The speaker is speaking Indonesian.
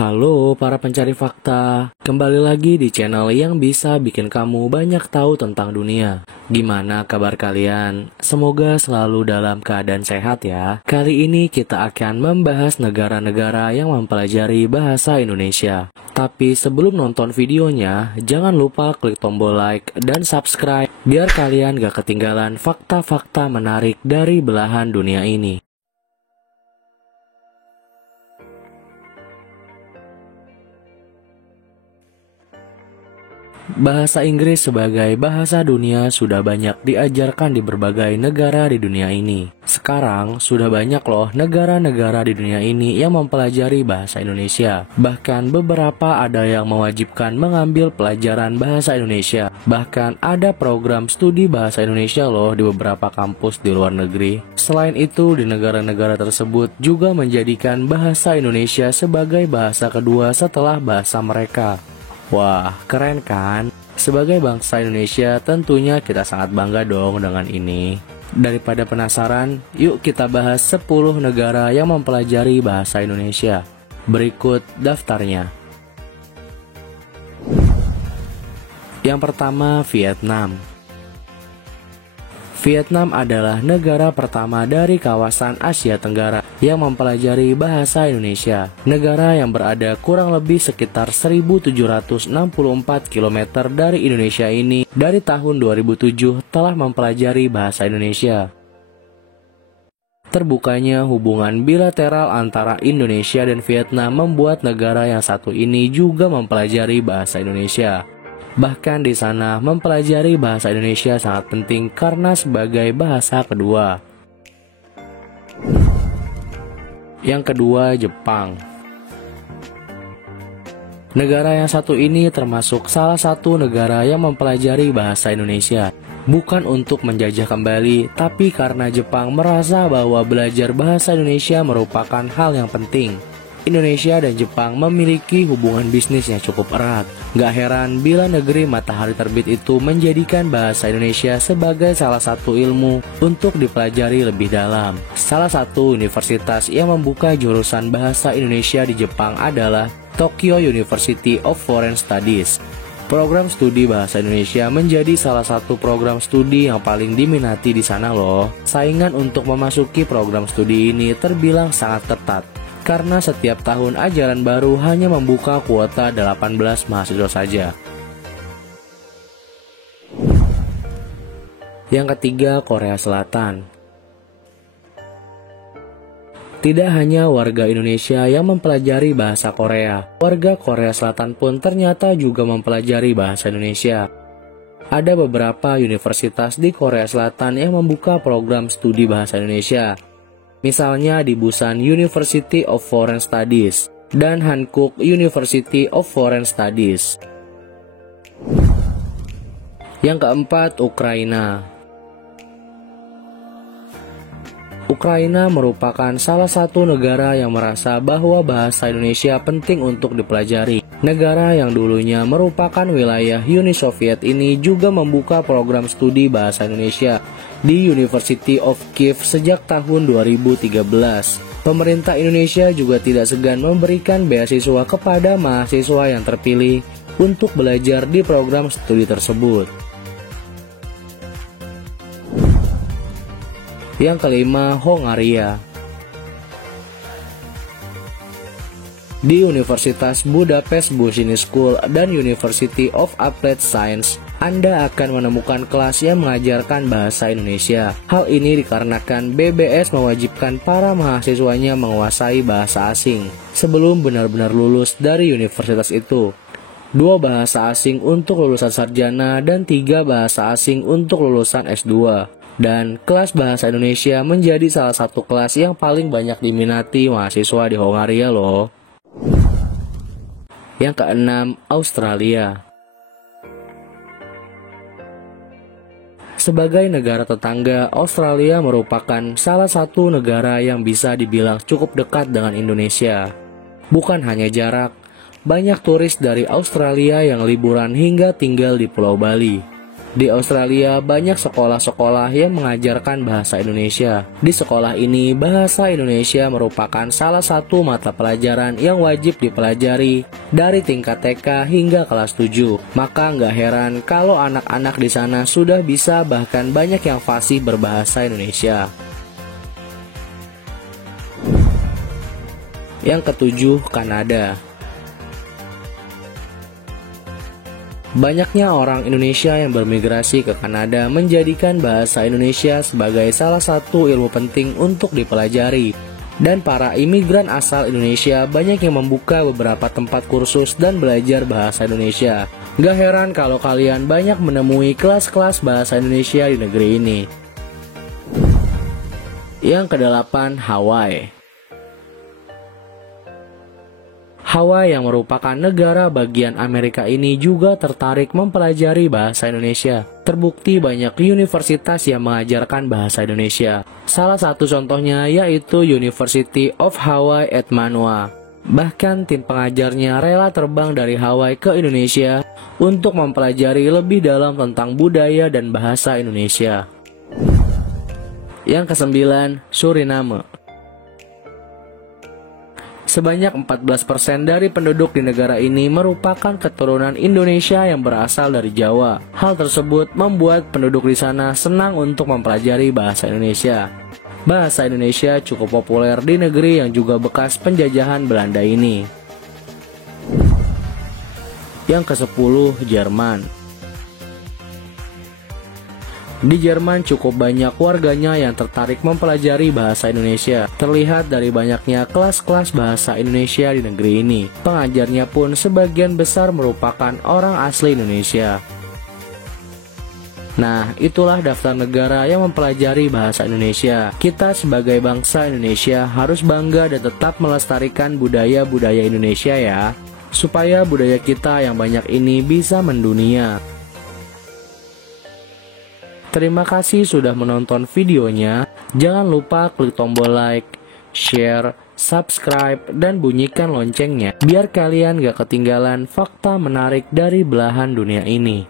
Halo para pencari fakta, kembali lagi di channel yang bisa bikin kamu banyak tahu tentang dunia. Gimana kabar kalian? Semoga selalu dalam keadaan sehat ya. Kali ini kita akan membahas negara-negara yang mempelajari bahasa Indonesia. Tapi sebelum nonton videonya, jangan lupa klik tombol like dan subscribe biar kalian gak ketinggalan fakta-fakta menarik dari belahan dunia ini. Bahasa Inggris sebagai bahasa dunia sudah banyak diajarkan di berbagai negara di dunia ini. Sekarang sudah banyak loh negara-negara di dunia ini yang mempelajari bahasa Indonesia. Bahkan beberapa ada yang mewajibkan mengambil pelajaran bahasa Indonesia. Bahkan ada program studi bahasa Indonesia loh di beberapa kampus di luar negeri. Selain itu, di negara-negara tersebut juga menjadikan bahasa Indonesia sebagai bahasa kedua setelah bahasa mereka. Wah, keren kan? Sebagai bangsa Indonesia, tentunya kita sangat bangga dong dengan ini. Daripada penasaran, yuk kita bahas 10 negara yang mempelajari bahasa Indonesia. Berikut daftarnya. Yang pertama, Vietnam. Vietnam adalah negara pertama dari kawasan Asia Tenggara yang mempelajari bahasa Indonesia. Negara yang berada kurang lebih sekitar 1764 km dari Indonesia ini dari tahun 2007 telah mempelajari bahasa Indonesia. Terbukanya hubungan bilateral antara Indonesia dan Vietnam membuat negara yang satu ini juga mempelajari bahasa Indonesia. Bahkan di sana mempelajari bahasa Indonesia sangat penting karena sebagai bahasa kedua. Yang kedua, Jepang. Negara yang satu ini termasuk salah satu negara yang mempelajari bahasa Indonesia. Bukan untuk menjajah kembali, tapi karena Jepang merasa bahwa belajar bahasa Indonesia merupakan hal yang penting. Indonesia dan Jepang memiliki hubungan bisnis yang cukup erat. Gak heran bila negeri matahari terbit itu menjadikan bahasa Indonesia sebagai salah satu ilmu untuk dipelajari lebih dalam. Salah satu universitas yang membuka jurusan bahasa Indonesia di Jepang adalah Tokyo University of Foreign Studies. Program studi bahasa Indonesia menjadi salah satu program studi yang paling diminati di sana loh. Saingan untuk memasuki program studi ini terbilang sangat ketat. Karena setiap tahun ajaran baru hanya membuka kuota 18 mahasiswa saja. Yang ketiga, Korea Selatan. Tidak hanya warga Indonesia yang mempelajari bahasa Korea, warga Korea Selatan pun ternyata juga mempelajari bahasa Indonesia. Ada beberapa universitas di Korea Selatan yang membuka program studi bahasa Indonesia. Misalnya di Busan University of Foreign Studies dan Hankook University of Foreign Studies. Yang keempat, Ukraina. Ukraina merupakan salah satu negara yang merasa bahwa bahasa Indonesia penting untuk dipelajari. Negara yang dulunya merupakan wilayah Uni Soviet ini juga membuka program studi bahasa Indonesia di University of Kiev sejak tahun 2013. Pemerintah Indonesia juga tidak segan memberikan beasiswa kepada mahasiswa yang terpilih untuk belajar di program studi tersebut. Yang kelima, Hongaria. Di Universitas Budapest Business School dan University of Applied Science, Anda akan menemukan kelas yang mengajarkan bahasa Indonesia. Hal ini dikarenakan BBS mewajibkan para mahasiswanya menguasai bahasa asing sebelum benar-benar lulus dari universitas itu. 2 bahasa asing untuk lulusan sarjana dan 3 bahasa asing untuk lulusan S2. Dan kelas bahasa Indonesia menjadi salah satu kelas yang paling banyak diminati mahasiswa di Hongaria loh. Yang keenam, Australia. Sebagai negara tetangga, Australia merupakan salah satu negara yang bisa dibilang cukup dekat dengan Indonesia. Bukan hanya jarak, banyak turis dari Australia yang liburan hingga tinggal di Pulau Bali. Di Australia, banyak sekolah-sekolah yang mengajarkan bahasa Indonesia. Di sekolah ini, bahasa Indonesia merupakan salah satu mata pelajaran yang wajib dipelajari dari tingkat TK hingga kelas 7. Maka nggak heran kalau anak-anak di sana sudah bisa bahkan banyak yang fasih berbahasa Indonesia. Yang ketujuh, Kanada. Banyaknya orang Indonesia yang bermigrasi ke Kanada menjadikan bahasa Indonesia sebagai salah satu ilmu penting untuk dipelajari. Dan para imigran asal Indonesia banyak yang membuka beberapa tempat kursus dan belajar bahasa Indonesia. Gak heran kalau kalian banyak menemui kelas-kelas bahasa Indonesia di negeri ini. Yang kedelapan, Hawaii. Hawaii yang merupakan negara bagian Amerika ini juga tertarik mempelajari bahasa Indonesia. Terbukti banyak universitas yang mengajarkan bahasa Indonesia. Salah satu contohnya yaitu University of Hawaii at Manoa. Bahkan tim pengajarnya rela terbang dari Hawaii ke Indonesia untuk mempelajari lebih dalam tentang budaya dan bahasa Indonesia. Yang kesembilan, Suriname. Sebanyak 14% dari penduduk di negara ini merupakan keturunan Indonesia yang berasal dari Jawa. Hal tersebut membuat penduduk di sana senang untuk mempelajari bahasa Indonesia. Bahasa Indonesia cukup populer di negeri yang juga bekas penjajahan Belanda ini. Yang ke-10, Jerman. Di Jerman cukup banyak warganya yang tertarik mempelajari bahasa Indonesia. Terlihat dari banyaknya kelas-kelas bahasa Indonesia di negeri ini. Pengajarnya pun sebagian besar merupakan orang asli Indonesia. Nah, itulah daftar negara yang mempelajari bahasa Indonesia. Kita sebagai bangsa Indonesia harus bangga dan tetap melestarikan budaya-budaya Indonesia ya, supaya budaya kita yang banyak ini bisa mendunia. Terima kasih sudah menonton videonya. Jangan lupa klik tombol like, share, subscribe, dan bunyikan loncengnya biar kalian gak ketinggalan fakta menarik dari belahan dunia ini.